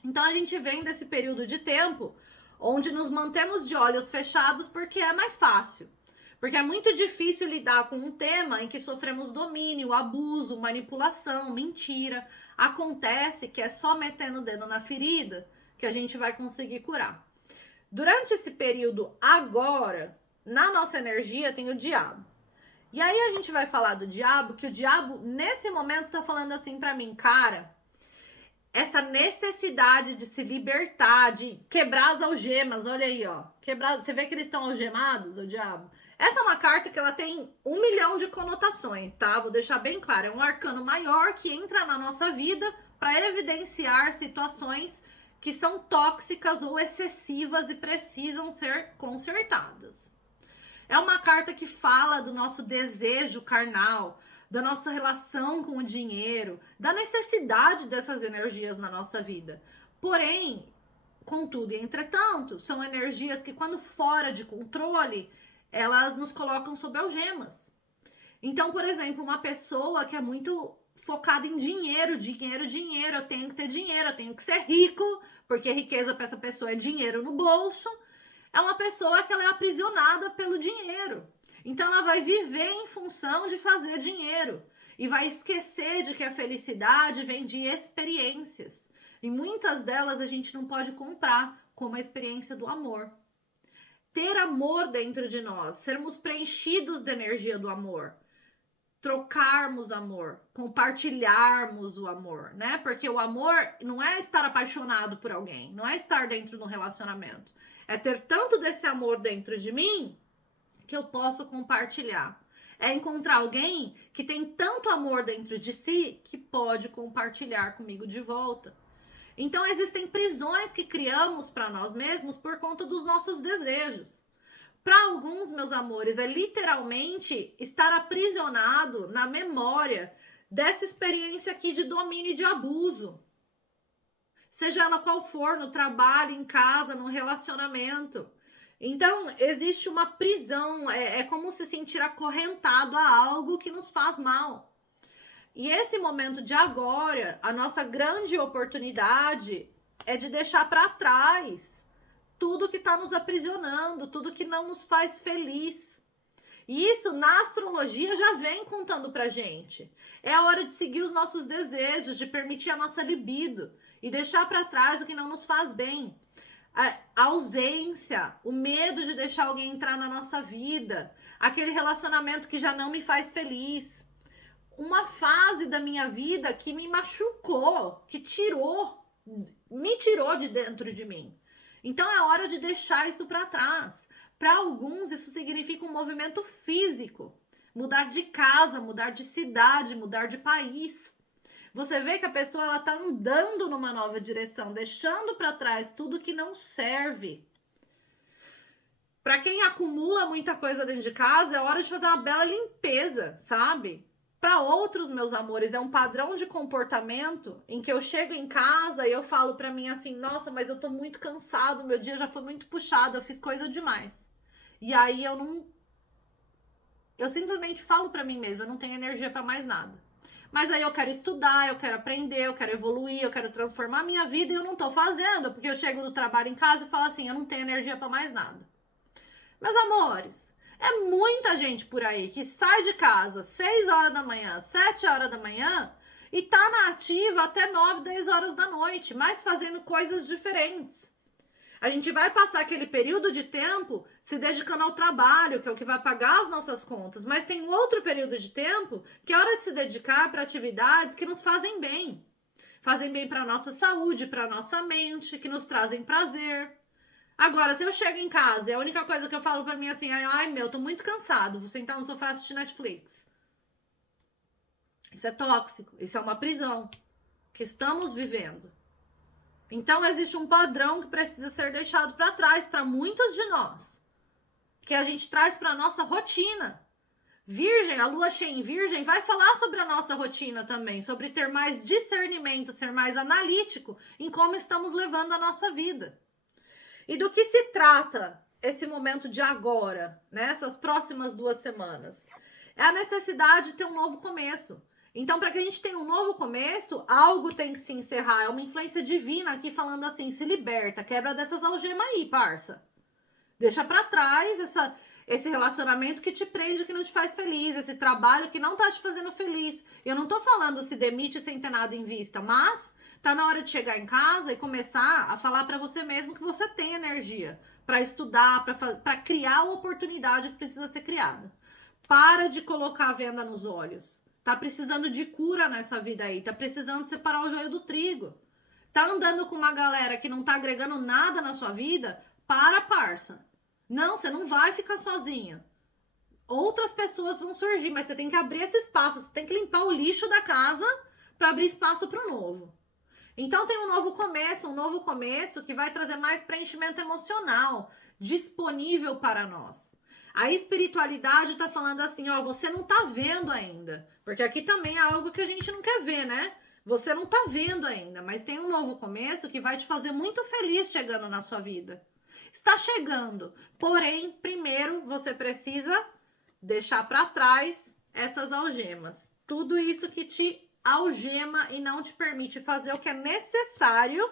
Então a gente vem desse período de tempo onde nos mantemos de olhos fechados porque é mais fácil. Porque é muito difícil lidar com um tema em que sofremos domínio, abuso, manipulação, mentira. Acontece que é só metendo o dedo na ferida que a gente vai conseguir curar. Durante esse período agora, na nossa energia tem o diabo. E aí a gente vai falar do diabo, que o diabo nesse momento tá falando assim pra mim, cara, essa necessidade de se libertar, de quebrar as algemas, olha aí, ó. Você vê que eles estão algemados, o diabo? Essa é uma carta que ela tem 1 milhão de conotações, tá? Vou deixar bem claro, é um arcano maior que entra na nossa vida para evidenciar situações que são tóxicas ou excessivas e precisam ser consertadas. É uma carta que fala do nosso desejo carnal, da nossa relação com o dinheiro, da necessidade dessas energias na nossa vida. Porém, contudo e entretanto, são energias que, quando fora de controle, elas nos colocam sob algemas. Então, por exemplo, uma pessoa que é muito focada em dinheiro, eu tenho que ter dinheiro, eu tenho que ser rico, porque riqueza para essa pessoa é dinheiro no bolso, é uma pessoa que ela é aprisionada pelo dinheiro. Então ela vai viver em função de fazer dinheiro e vai esquecer de que a felicidade vem de experiências. E muitas delas a gente não pode comprar, como a experiência do amor. Ter amor dentro de nós, sermos preenchidos da energia do amor, trocarmos amor, compartilharmos o amor, né? Porque o amor não é estar apaixonado por alguém, não é estar dentro de um relacionamento. É ter tanto desse amor dentro de mim que eu posso compartilhar. É encontrar alguém que tem tanto amor dentro de si que pode compartilhar comigo de volta. Então existem prisões que criamos para nós mesmos por conta dos nossos desejos. Para alguns, meus amores, é literalmente estar aprisionado na memória dessa experiência aqui de domínio e de abuso. Seja ela qual for, no trabalho, em casa, no relacionamento. Então, existe uma prisão, é como se sentir acorrentado a algo que nos faz mal. E esse momento de agora, a nossa grande oportunidade é de deixar para trás tudo que está nos aprisionando, tudo que não nos faz feliz. E isso na astrologia já vem contando pra gente. É a hora de seguir os nossos desejos, de permitir a nossa libido e deixar para trás o que não nos faz bem. A ausência, o medo de deixar alguém entrar na nossa vida, aquele relacionamento que já não me faz feliz. Uma fase da minha vida que me machucou, que me tirou de dentro de mim. Então é hora de deixar isso para trás. Para alguns isso significa um movimento físico, mudar de casa, mudar de cidade, mudar de país. Você vê que a pessoa ela tá andando numa nova direção, deixando para trás tudo que não serve. Para quem acumula muita coisa dentro de casa, é hora de fazer uma bela limpeza, sabe? Para outros, meus amores, é um padrão de comportamento em que eu chego em casa e eu falo para mim assim, nossa, mas eu tô muito cansado, meu dia já foi muito puxado, eu fiz coisa demais. E aí eu simplesmente falo para mim mesma, eu não tenho energia para mais nada. Mas aí eu quero estudar, eu quero aprender, eu quero evoluir, eu quero transformar a minha vida e eu não tô fazendo, porque eu chego do trabalho em casa e falo assim, eu não tenho energia para mais nada. Meus amores, é muita gente por aí que sai de casa 6 horas da manhã, 7 horas da manhã e tá na ativa até 9, 10 horas da noite, mas fazendo coisas diferentes. A gente vai passar aquele período de tempo se dedicando ao trabalho, que é o que vai pagar as nossas contas, mas tem um outro período de tempo que é hora de se dedicar para atividades que nos fazem bem. Fazem bem para a nossa saúde, para a nossa mente, que nos trazem prazer. Agora, se eu chego em casa e a única coisa que eu falo pra mim é assim, ai meu, tô muito cansado, vou sentar no sofá assistir Netflix. Isso é tóxico, isso é uma prisão que estamos vivendo. Então, existe um padrão que precisa ser deixado pra trás para muitos de nós, que a gente traz pra nossa rotina. Virgem, a lua cheia em Virgem vai falar sobre a nossa rotina também, sobre ter mais discernimento, ser mais analítico em como estamos levando a nossa vida. E do que se trata esse momento de agora, né? Essas próximas 2 semanas? É a necessidade de ter um novo começo. Então, para que a gente tenha um novo começo, algo tem que se encerrar. É uma influência divina aqui falando assim, se liberta, quebra dessas algemas aí, parça. Deixa para trás esse relacionamento que te prende, que não te faz feliz, esse trabalho que não tá te fazendo feliz. Eu não tô falando se demite sem ter nada em vista, mas tá na hora de chegar em casa e começar a falar para você mesmo que você tem energia para estudar, para criar a oportunidade que precisa ser criada. Para de colocar a venda nos olhos. Tá precisando de cura nessa vida aí, tá precisando de separar o joio do trigo. Tá andando com uma galera que não tá agregando nada na sua vida? Para, parça. Não, você não vai ficar sozinha. Outras pessoas vão surgir, mas você tem que abrir esse espaço, você tem que limpar o lixo da casa para abrir espaço para o novo. Então tem um novo começo que vai trazer mais preenchimento emocional disponível para nós. A espiritualidade tá falando assim, ó, você não tá vendo ainda, porque aqui também é algo que a gente não quer ver, né? Você não tá vendo ainda, mas tem um novo começo que vai te fazer muito feliz chegando na sua vida. Está chegando, porém, primeiro você precisa deixar para trás essas algemas. Tudo isso que te algema e não te permite fazer o que é necessário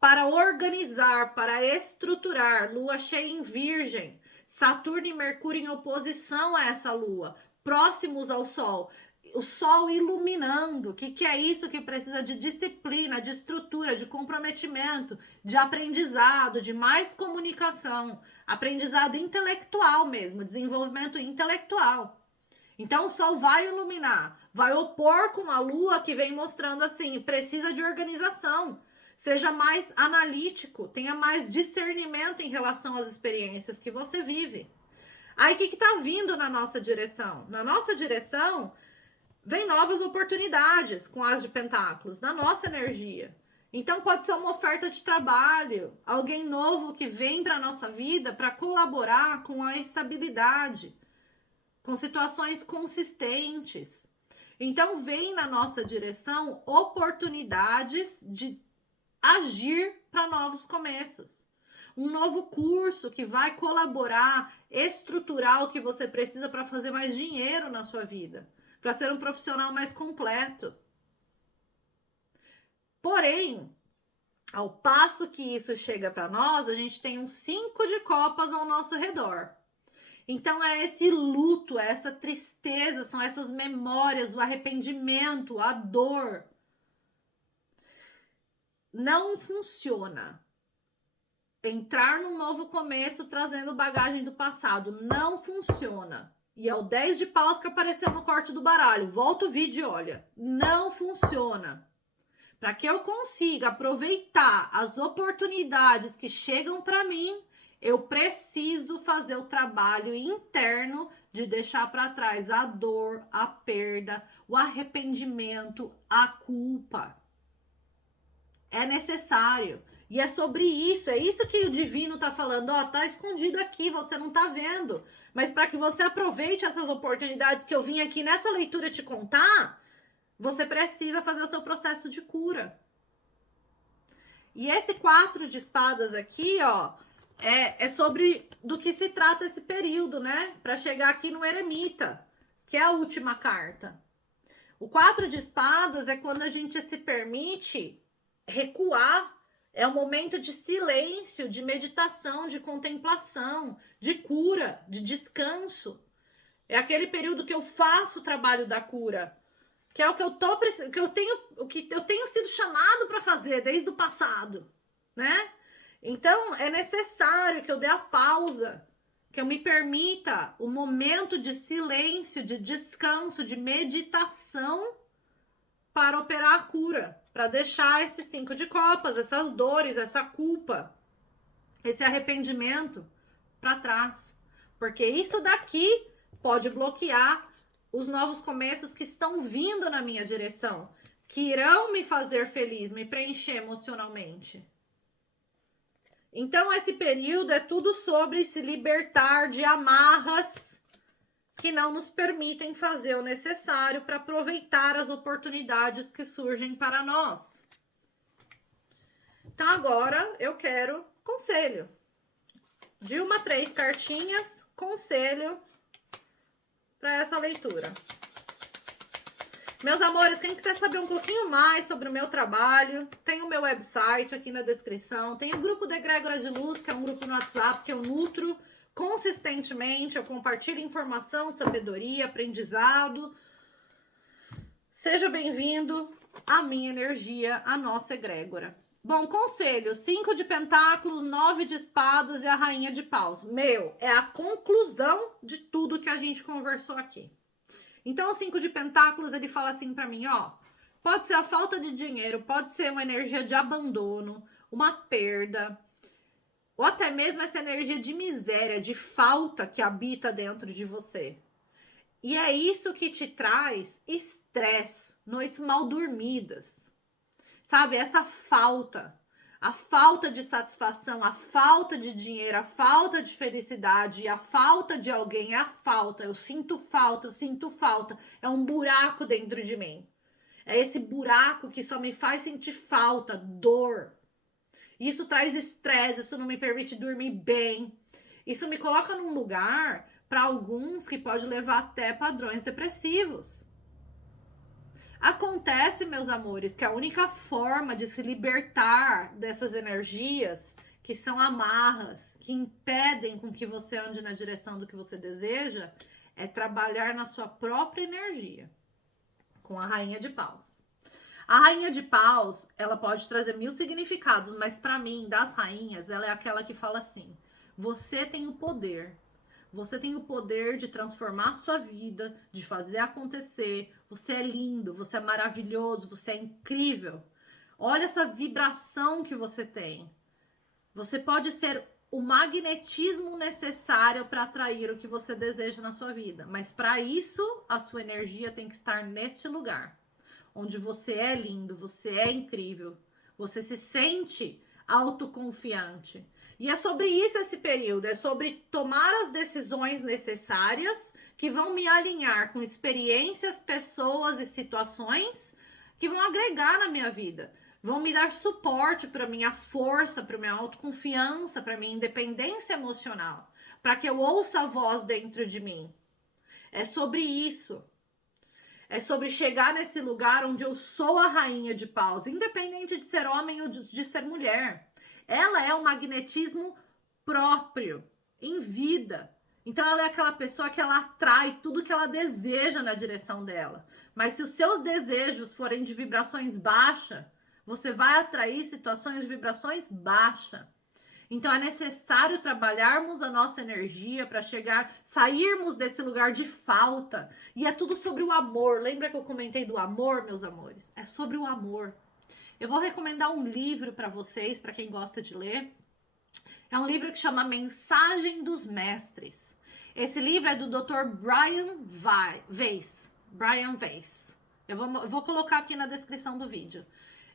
para organizar, para estruturar. Lua cheia em Virgem, Saturno e Mercúrio em oposição a essa lua, próximos ao Sol. O Sol iluminando. O que é isso que precisa de disciplina, de estrutura, de comprometimento, de aprendizado, de mais comunicação, aprendizado intelectual mesmo, desenvolvimento intelectual. Então o Sol vai iluminar, vai opor com a Lua que vem mostrando assim, precisa de organização. Seja mais analítico, tenha mais discernimento em relação às experiências que você vive. Aí o que tá vindo na nossa direção? Na nossa direção vem novas oportunidades com As de Pentáculos, na nossa energia. Então pode ser uma oferta de trabalho, alguém novo que vem para a nossa vida para colaborar com a estabilidade, com situações consistentes. Então, vem na nossa direção oportunidades de agir para novos começos. Um novo curso que vai colaborar, estruturar o que você precisa para fazer mais dinheiro na sua vida, para ser um profissional mais completo. Porém, ao passo que isso chega para nós, a gente tem uns 5 de copas ao nosso redor. Então é esse luto, é essa tristeza, são essas memórias, o arrependimento, a dor. Não funciona entrar num novo começo trazendo bagagem do passado. Não funciona. E é o 10 de paus que apareceu no corte do baralho. Volta o vídeo e olha. Não funciona. Para que eu consiga aproveitar as oportunidades que chegam para mim, eu preciso fazer o trabalho interno de deixar para trás a dor, a perda, o arrependimento, a culpa. É necessário. E é sobre isso, é isso que o divino tá falando, ó, tá escondido aqui, você não tá vendo. Mas para que você aproveite essas oportunidades que eu vim aqui nessa leitura te contar, você precisa fazer o seu processo de cura. E esse 4 de espadas aqui, ó, é sobre do que se trata esse período, né? Para chegar aqui no eremita, que é a última carta. O 4 de espadas é quando a gente se permite recuar. É um momento de silêncio, de meditação, de contemplação, de cura, de descanso. É aquele período que eu faço o trabalho da cura, que é o que eu tenho sido chamado para fazer desde o passado, né? Então é necessário que eu dê a pausa, que eu me permita o momento de silêncio, de descanso, de meditação para operar a cura, para deixar esses 5 de copas, essas dores, essa culpa, esse arrependimento para trás. Porque isso daqui pode bloquear os novos começos que estão vindo na minha direção, que irão me fazer feliz, me preencher emocionalmente. Então, esse período é tudo sobre se libertar de amarras que não nos permitem fazer o necessário para aproveitar as oportunidades que surgem para nós. Então, agora eu quero conselho. De 1 a 3 cartinhas, conselho para essa leitura. Meus amores, quem quiser saber um pouquinho mais sobre o meu trabalho, tem o meu website aqui na descrição, tem o grupo da Egrégora de Luz, que é um grupo no WhatsApp que eu nutro consistentemente, eu compartilho informação, sabedoria, aprendizado. Seja bem-vindo à minha energia, à nossa egrégora. Bom, conselho, 5 de pentáculos, 9 de espadas e a rainha de paus. Meu, é a conclusão de tudo que a gente conversou aqui. Então, o 5 de pentáculos, ele fala assim pra mim, ó, pode ser a falta de dinheiro, pode ser uma energia de abandono, uma perda, ou até mesmo essa energia de miséria, de falta que habita dentro de você. E é isso que te traz estresse, noites mal dormidas. Sabe, essa falta, a falta de satisfação, a falta de dinheiro, a falta de felicidade, a falta de alguém, é a falta. Eu sinto falta. É um buraco dentro de mim. É esse buraco que só me faz sentir falta, dor. Isso traz estresse, isso não me permite dormir bem. Isso me coloca num lugar, para alguns, que pode levar até padrões depressivos. Acontece, meus amores, que a única forma de se libertar dessas energias, que são amarras, que impedem com que você ande na direção do que você deseja, é trabalhar na sua própria energia, com a rainha de paus. A rainha de paus, ela pode trazer 1000 significados, mas para mim, das rainhas, ela é aquela que fala assim, você tem o poder. Você tem o poder de transformar a sua vida, de fazer acontecer. Você é lindo, você é maravilhoso, você é incrível. Olha essa vibração que você tem. Você pode ser o magnetismo necessário para atrair o que você deseja na sua vida. Mas para isso, a sua energia tem que estar neste lugar, onde você é lindo, você é incrível. Você se sente autoconfiante. E é sobre isso esse período, é sobre tomar as decisões necessárias que vão me alinhar com experiências, pessoas e situações que vão agregar na minha vida, vão me dar suporte para minha força, para minha autoconfiança, para minha independência emocional, para que eu ouça a voz dentro de mim. É sobre isso. É sobre chegar nesse lugar onde eu sou a rainha de paus, independente de ser homem ou de ser mulher. Ela é o magnetismo próprio, em vida. Então ela é aquela pessoa que ela atrai tudo que ela deseja na direção dela. Mas se os seus desejos forem de vibrações baixas, você vai atrair situações de vibrações baixas. Então é necessário trabalharmos a nossa energia para sairmos desse lugar de falta. E é tudo sobre o amor. Lembra que eu comentei do amor, meus amores? É sobre o amor. Eu vou recomendar um livro para vocês, para quem gosta de ler. É um livro que chama Mensagem dos Mestres. Esse livro é do Dr. Brian Weiss. Brian Weiss. Eu vou colocar aqui na descrição do vídeo.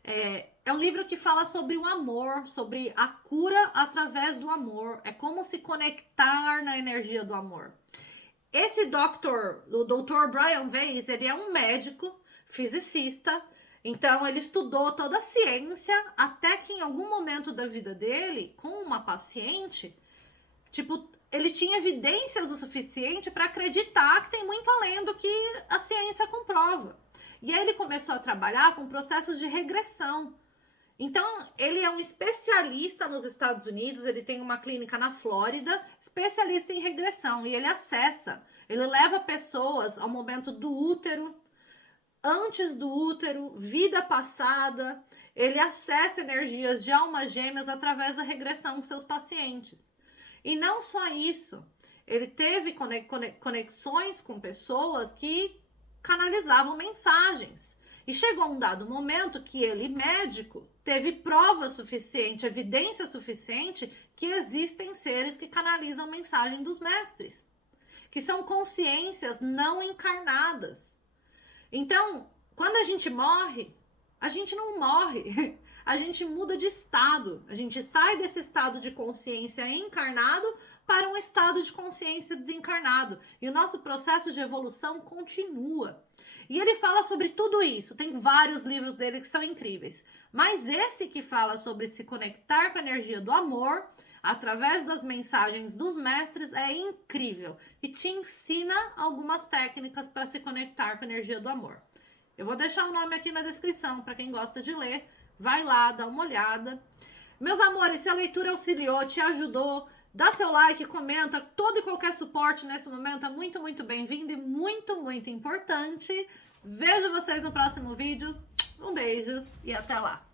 É um livro que fala sobre o amor, sobre a cura através do amor. É como se conectar na energia do amor. Esse o Dr. Brian Weiss, ele é um médico, fisicista. Então, ele estudou toda a ciência até que em algum momento da vida dele, com uma paciente, ele tinha evidências o suficiente para acreditar que tem muito além do que a ciência comprova. E aí ele começou a trabalhar com processos de regressão. Então, ele é um especialista nos Estados Unidos, ele tem uma clínica na Flórida, especialista em regressão, e ele leva pessoas ao momento do útero, antes do útero, vida passada, ele acessa energias de almas gêmeas através da regressão com seus pacientes. E não só isso, ele teve conexões com pessoas que canalizavam mensagens. E chegou um dado momento que ele, médico, teve prova suficiente, evidência suficiente que existem seres que canalizam mensagem dos mestres, que são consciências não encarnadas. Então, quando a gente morre, a gente não morre, a gente muda de estado, a gente sai desse estado de consciência encarnado para um estado de consciência desencarnado. E o nosso processo de evolução continua. E ele fala sobre tudo isso, tem vários livros dele que são incríveis. Mas esse que fala sobre se conectar com a energia do amor, através das mensagens dos mestres, é incrível. E te ensina algumas técnicas para se conectar com a energia do amor. Eu vou deixar o nome aqui na descrição para quem gosta de ler. Vai lá, dá uma olhada. Meus amores, se a leitura auxiliou, te ajudou, dá seu like, comenta. Todo e qualquer suporte nesse momento é muito, muito bem-vindo e muito, muito importante. Vejo vocês no próximo vídeo. Um beijo e até lá.